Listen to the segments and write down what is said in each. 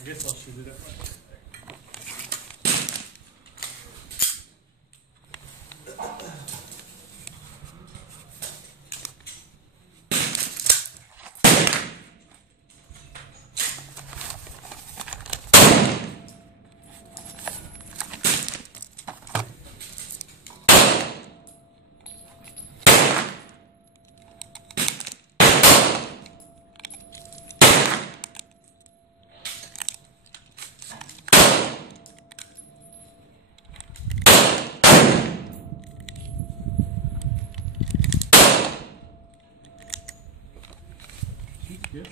I guess I'll shoot it at my yeah.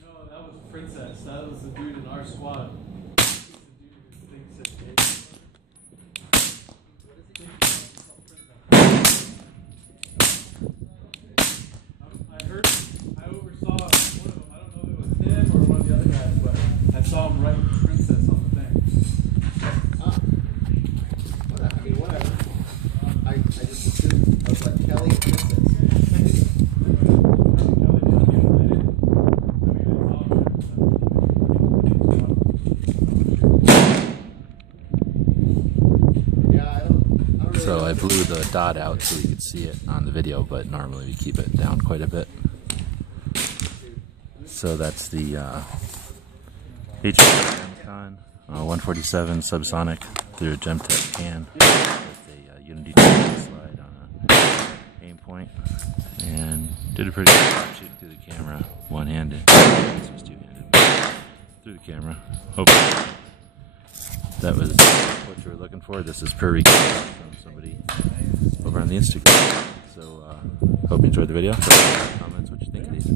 No, that was Princess. That was the dude in our squad. He's the dude who thinks it's gay. I oversaw one of them. I don't know if it was him or one of the other guys, but I saw him write Princess on the thing. Whatever. I just assumed I was like Kelly and Princess. So I blew the dot out so we could see it on the video, but normally we keep it down quite a bit. So that's the Aimpoint 147 subsonic through a Gemtech can with a Unity slide on a Aimpoint, and did a pretty good job shooting through the camera one-handed. This was two-handed through the camera. Hopefully that was what you were looking for. This is per request from somebody over on the Instagram. So hope you enjoyed the video. Comments what you think of these.